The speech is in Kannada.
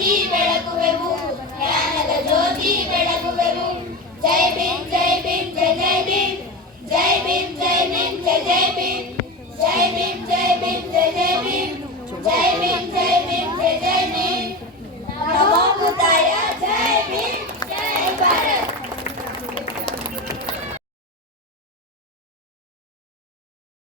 ಜ್ಯೋತಿ ಬೆಳಗುವೆವು ಜ್ಞಾನದ ಜ್ಯೋತಿ ಬೆಳಗುವೆವು ಜೈ ಭೀಮ್ ಜೈ ಭೀಮ್ ಜಯ ಜೈ ಭೀಮ್. ಜೈ ಭೀಮ್ ಜೈ ಭೀಮ್ ಜಯ ಜೈ ಭೀಮ್. ಜೈ ಭೀಮ್ ಜಯ ಭೀಮ್, ಜೈ ಜೈ ಭೀಮ್. ಜೈ ಭೀಮ್, ಜೈ